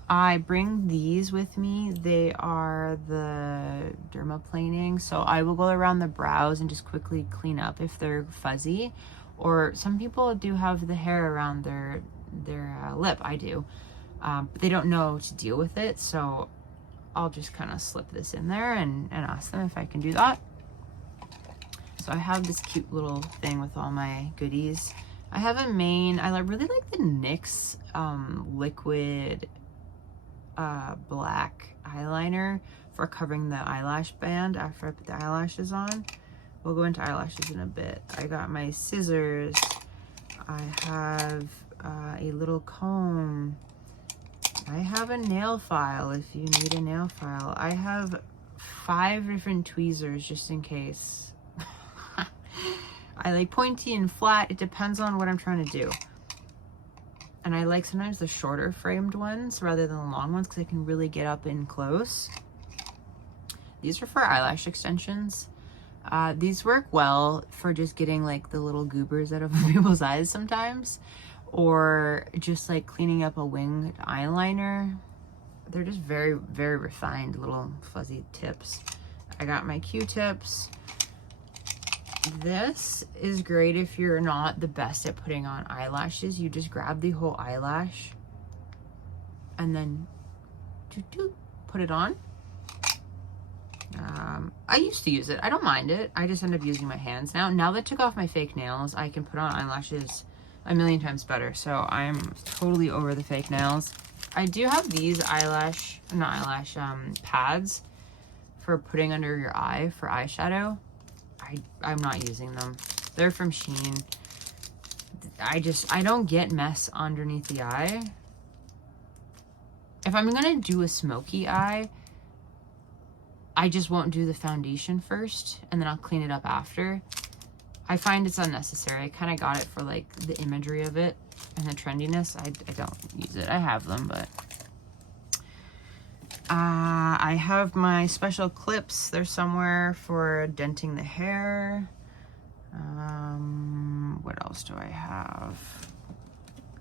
I bring these with me. They are the dermaplaning, so I will go around the brows and just quickly clean up if they're fuzzy, or some people do have the hair around their lip. I do, but they don't know to deal with it, so I'll just kind of slip this in there and ask them if I can do that. So I have this cute little thing with all my goodies. I have a main, I really like the NYX liquid black eyeliner for covering the eyelash band after I put the eyelashes on. We'll go into eyelashes in a bit. I got my scissors. I have a little comb. I have a nail file if you need a nail file. I have 5 different tweezers just in case. I like pointy and flat. It depends on what I'm trying to do. And I like sometimes the shorter framed ones rather than the long ones because I can really get up in close. These are for eyelash extensions. These work well for just getting like the little goobers out of people's eyes sometimes, or just like cleaning up a winged eyeliner. They're just very, very refined little fuzzy tips. I got my Q-tips. This is great if you're not the best at putting on eyelashes. You just grab the whole eyelash and then put it on. I used to use it. I don't mind it. I just end up using my hands now. Now that I took off my fake nails, I can put on eyelashes a million times better. So I'm totally over the fake nails. I do have these pads for putting under your eye for eyeshadow. I'm not using them. They're from Shein. I don't get mess underneath the eye. If I'm gonna do a smoky eye, I just won't do the foundation first and then I'll clean it up after. I find it's unnecessary. I kind of got it for like the imagery of it and the trendiness. I don't use it. I have them, but I have my special clips. They're somewhere for denting the hair. What else do I have?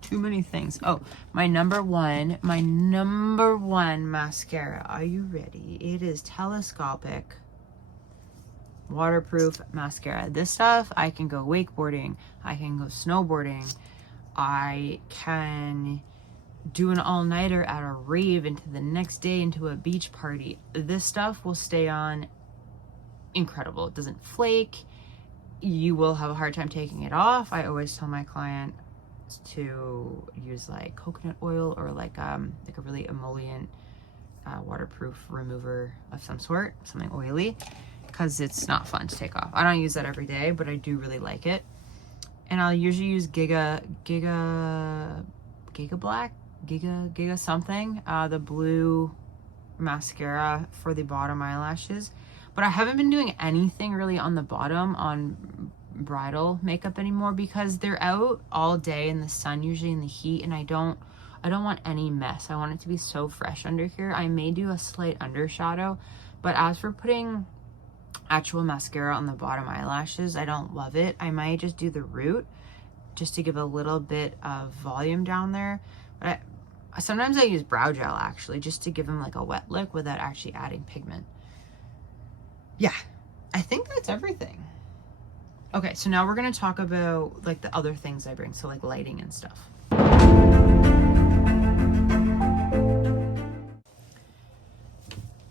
Too many things. Oh, my number one mascara. Are you ready? It is telescopic waterproof mascara. This stuff, I can go wakeboarding. I can go snowboarding. I can do an all-nighter at a rave into the next day into a beach party. This stuff will stay on incredible. It doesn't flake. You will have a hard time taking it off. I always tell my client to use like coconut oil or like a really emollient waterproof remover of some sort, something oily, because it's not fun to take off. I don't use that every day, but I do really like it. And I'll usually use Giga Black, Giga something, the blue mascara for the bottom eyelashes. But I haven't been doing anything really on the bottom on bridal makeup anymore because they're out all day in the sun, usually in the heat, and I don't want any mess. I want it to be so fresh under here. I may do a slight undershadow, but as for putting actual mascara on the bottom eyelashes, I don't love it. I might just do the root just to give a little bit of volume down there. But sometimes I use brow gel actually just to give them like a wet look without actually adding pigment. Yeah, I think that's everything. Okay, so now we're gonna talk about like the other things I bring, so like lighting and stuff.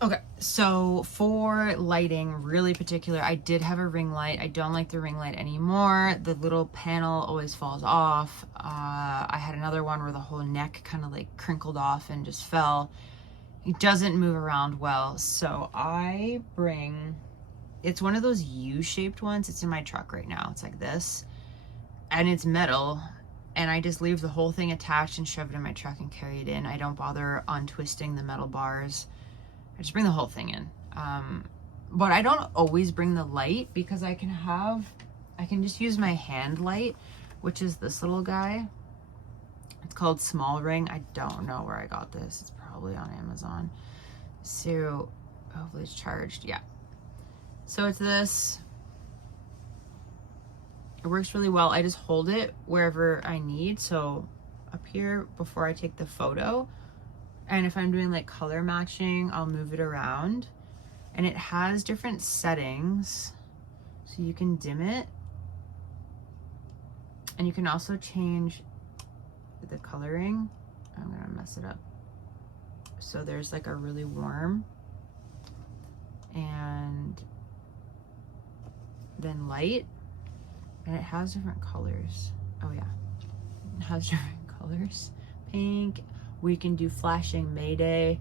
Okay, so for lighting, really particular, I did have a ring light. I don't like the ring light anymore. The little panel always falls off. I had another one where the whole neck kind of like crinkled off and just fell. It doesn't move around well, so I bring It's one of those U-shaped ones. It's in my truck right now. It's like this, and it's metal, and I just leave the whole thing attached and shove it in my truck and carry it in. I don't bother untwisting the metal bars. I just bring the whole thing in. But I don't always bring the light because I can just use my hand light, which is this little guy. It's called Small Ring. I don't know where I got this. It's probably on Amazon. So hopefully it's charged. Yeah. So it's this. It works really well. I just hold it wherever I need. So up here before I take the photo. And if I'm doing like color matching, I'll move it around. And it has different settings. So you can dim it. And you can also change the coloring. I'm gonna mess it up. So there's like a really warm, and then light, and it has different colors. Oh yeah, it has different colors. Pink, we can do flashing Mayday,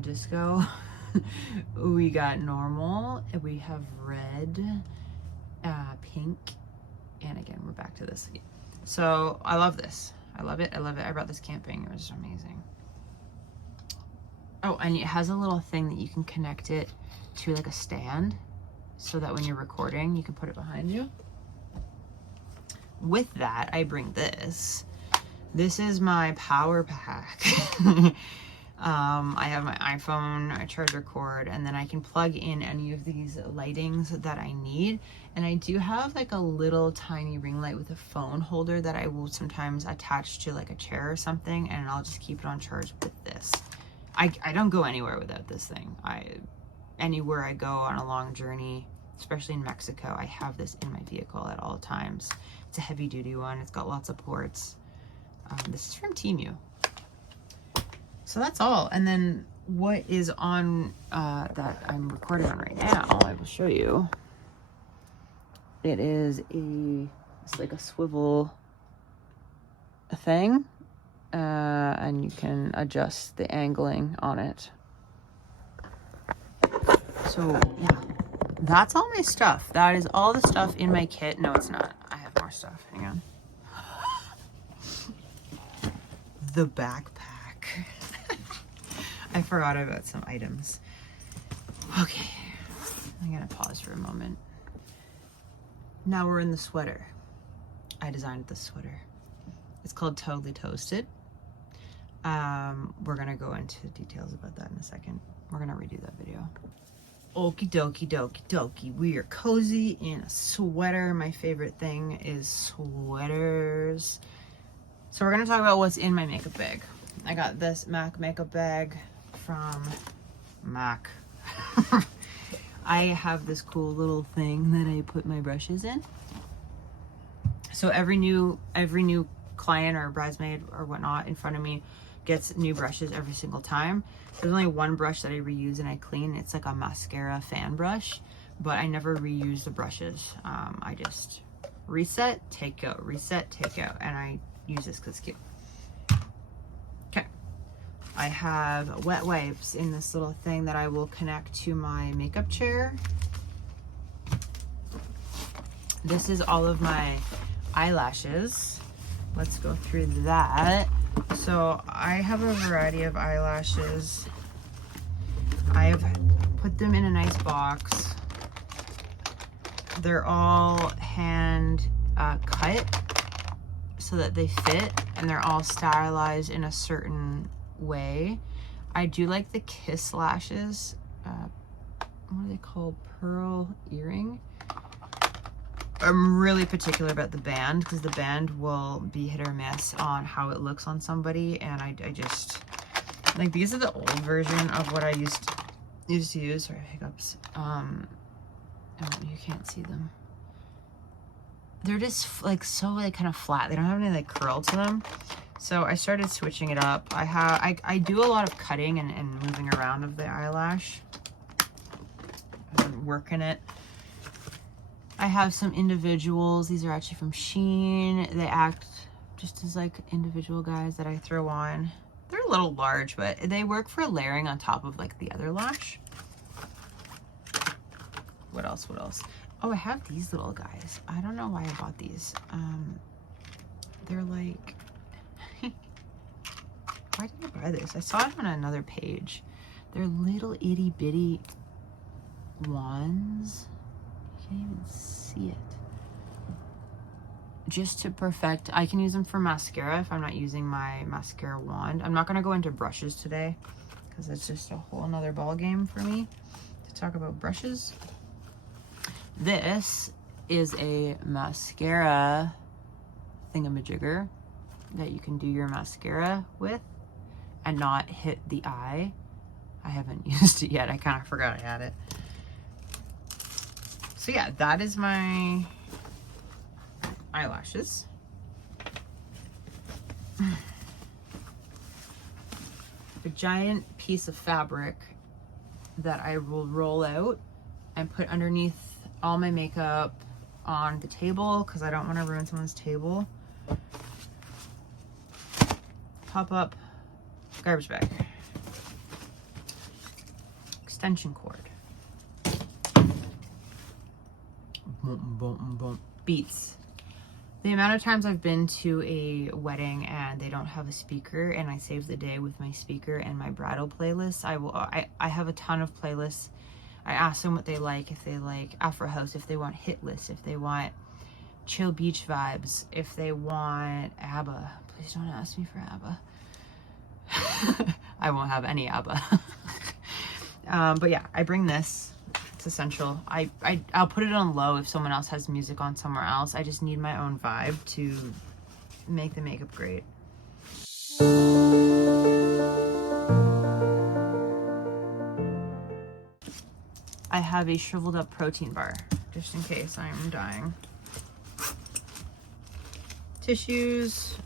disco. We got normal, we have red, pink, and again, we're back to this again. So I love this. I love it. I love it. I brought this camping. It was amazing. Oh, and it has a little thing that you can connect it to like a stand so that when you're recording, you can put it behind you. With that, I bring this. This is my power pack. I have my iPhone, a charger cord, and then I can plug in any of these lightings that I need. And I do have like a little tiny ring light with a phone holder that I will sometimes attach to like a chair or something, and I'll just keep it on charge with this. I don't go anywhere without this thing. Anywhere I go on a long journey, especially in Mexico, I have this in my vehicle at all times. It's a heavy duty one. It's got lots of ports. This is from Temu. So that's all. And then what is on that I'm recording on right now, I will show you. It is it's like a swivel thing, and you can adjust the angling on it. So yeah, that's all my stuff. That is all the stuff in my kit. No, it's not. I have more stuff. Hang on. The backpack. I forgot about some items. Okay, I'm gonna pause for a moment. Now we're in the sweater. I designed this sweater. It's called Totally Toasted. We're gonna go into details about that in a second. We're gonna redo that video. Okie dokie dokie dokie. We are cozy in a sweater. My favorite thing is sweaters. So we're gonna talk about what's in my makeup bag. I got this MAC makeup bag from MAC. I have this cool little thing that I put my brushes in. So every new client or bridesmaid or whatnot in front of me gets new brushes every single time. There's only one brush that I reuse and I clean. It's like a mascara fan brush, but I never reuse the brushes. I just reset, take out, reset, take out, and I use this because it's cute. Okay. I have wet wipes in this little thing that I will connect to my makeup chair. This is all of my eyelashes. Let's go through that. So I have a variety of eyelashes. I have put them in a nice box. They're all hand cut so that they fit, and they're all stylized in a certain way. I do like the Kiss lashes. What are they called? Pearl earring. I'm really particular about the band because the band will be hit or miss on how it looks on somebody, and I just like, these are the old version of what I used to use. Sorry, hiccups. Oh, you can't see them. They're just like so like kind of flat. They don't have any like curl to them. So I started switching it up. I do a lot of cutting and moving around of the eyelash. I'm working it. I have some individuals. These are actually from Shein. They act just as like individual guys that I throw on. They're a little large, but they work for layering on top of like the other lash. What else? Oh, I have these little guys. I don't know why I bought these. They're like, why did I buy this? I saw it on another page. They're little itty bitty wands. You can't even see it. Just to perfect, I can use them for mascara if I'm not using my mascara wand. I'm not gonna go into brushes today because it's just a whole nother ball game for me to talk about brushes. This is a mascara thingamajigger that you can do your mascara with and not hit the eye. I haven't used it yet. I kind of forgot I had it. So yeah, that is my eyelashes. A giant piece of fabric that I will roll out and put underneath all my makeup on the table because I don't want to ruin someone's table. Pop up garbage bag. Extension cord. Boom, boom, boom. Beats. The amount of times I've been to a wedding and they don't have a speaker and I save the day with my speaker and my bridal playlist. I have a ton of playlists. I ask them what they like, if they like Afro House, if they want hit lists, if they want chill beach vibes, if they want ABBA. Please don't ask me for ABBA. I won't have any ABBA. But yeah, I bring this. It's essential. I'll put it on low if someone else has music on somewhere else. I just need my own vibe to make the makeup great. I have a shriveled up protein bar, just in case I'm dying. Tissues.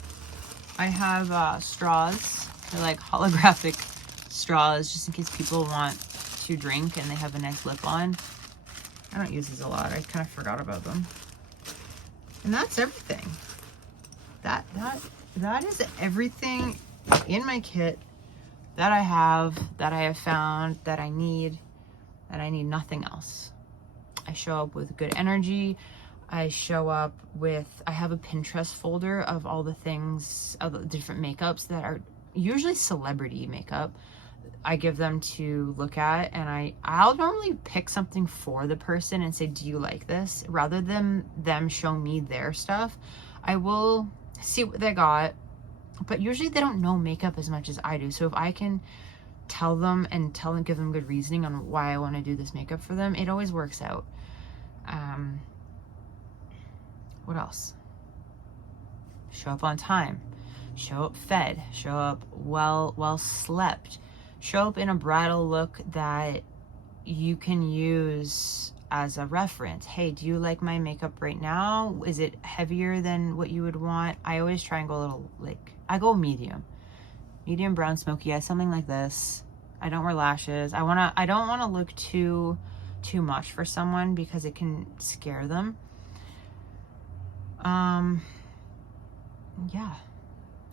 I have straws. They're like holographic straws, just in case people want to drink and they have a nice lip on. I don't use these a lot. I kind of forgot about them. And that's everything. That is everything in my kit that I have found, that I need nothing else. I show up with good energy. I show up with, I have a Pinterest folder of all the things, of the different makeups that are usually celebrity makeup. I give them to look at, and I'll normally pick something for the person and say, do you like this? Rather than them show me their stuff, I will see what they got, but usually they don't know makeup as much as I do. So if I can tell them and give them good reasoning on why I want to do this makeup for them, it always works out. What else? Show up on time, show up fed, show up well slept, show up in a bridal look that you can use as a reference. Hey, do you like my makeup right now? Is it heavier than what you would want? I always try and go a little, like, I go medium brown smoky eyes, something like this. I don't wear lashes. I don't want to look too much for someone because it can scare them. Yeah,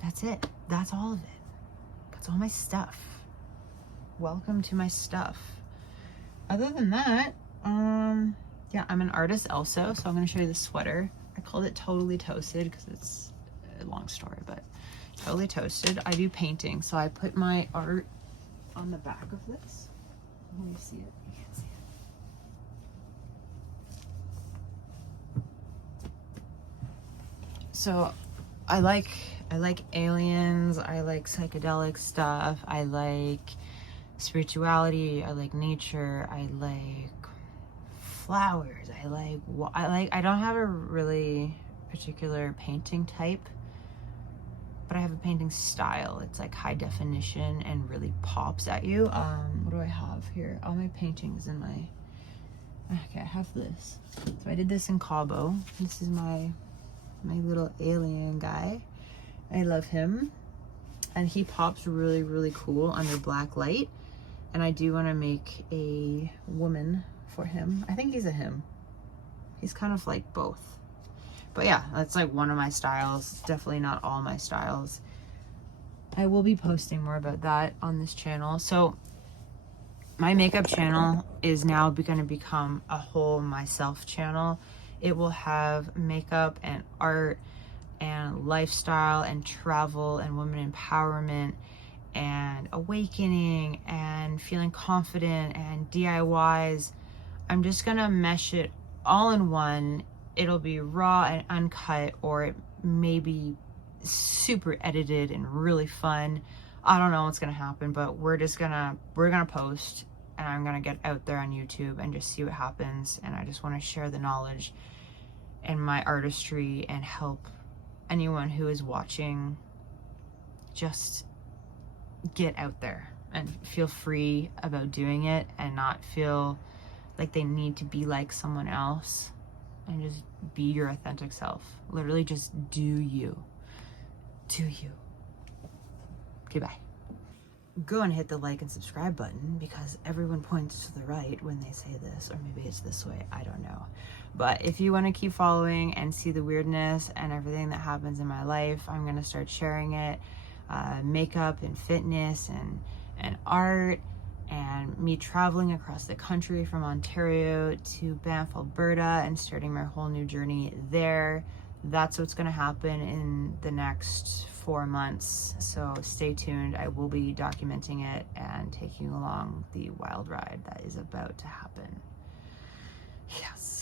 that's it. That's all of it. That's all my stuff. Welcome to my stuff. Other than that, yeah, I'm an artist also, so I'm going to show you the sweater. I called it Totally Toasted because it's a long story, but Totally Toasted. I do painting, so I put my art on the back of this. Let me see it. You can't see it. So I like aliens, I like psychedelic stuff, I like spirituality, I like nature, I like flowers, I don't have a really particular painting type, but I have a painting style. It's like high definition and really pops at you. What do I have here? All my paintings in my, okay, I have this. So I did this in Cabo. This is my little alien guy. I love him, and he pops really, really cool under black light. And I do want to make a woman for him. I think he's a him. He's kind of like both. But yeah, that's like one of my styles. Definitely not all my styles. I will be posting more about that on this channel. So My makeup channel is now going to become a whole myself channel. It will have makeup and art and lifestyle and travel and women empowerment and awakening and feeling confident and DIYs. I'm just gonna mesh it all in one. It'll be raw and uncut, or it may be super edited and really fun. I don't know what's gonna happen, but we're gonna post, and I'm gonna get out there on YouTube and just see what happens. And I just want to share the knowledge and my artistry and help anyone who is watching just get out there and feel free about doing it and not feel like they need to be like someone else, and just be your authentic self. Literally just do you. Do you. Okay, bye. Go and hit the like and subscribe button, because everyone points to the right when they say this, or maybe it's this way, I don't know. But if you want to keep following and see the weirdness and everything that happens in my life, I'm going to start sharing it. Makeup and fitness and art, and me traveling across the country from Ontario to Banff, Alberta, and starting my whole new journey there. That's what's going to happen in the next 4 months. So stay tuned. I will be documenting it and taking you along the wild ride that is about to happen. Yes.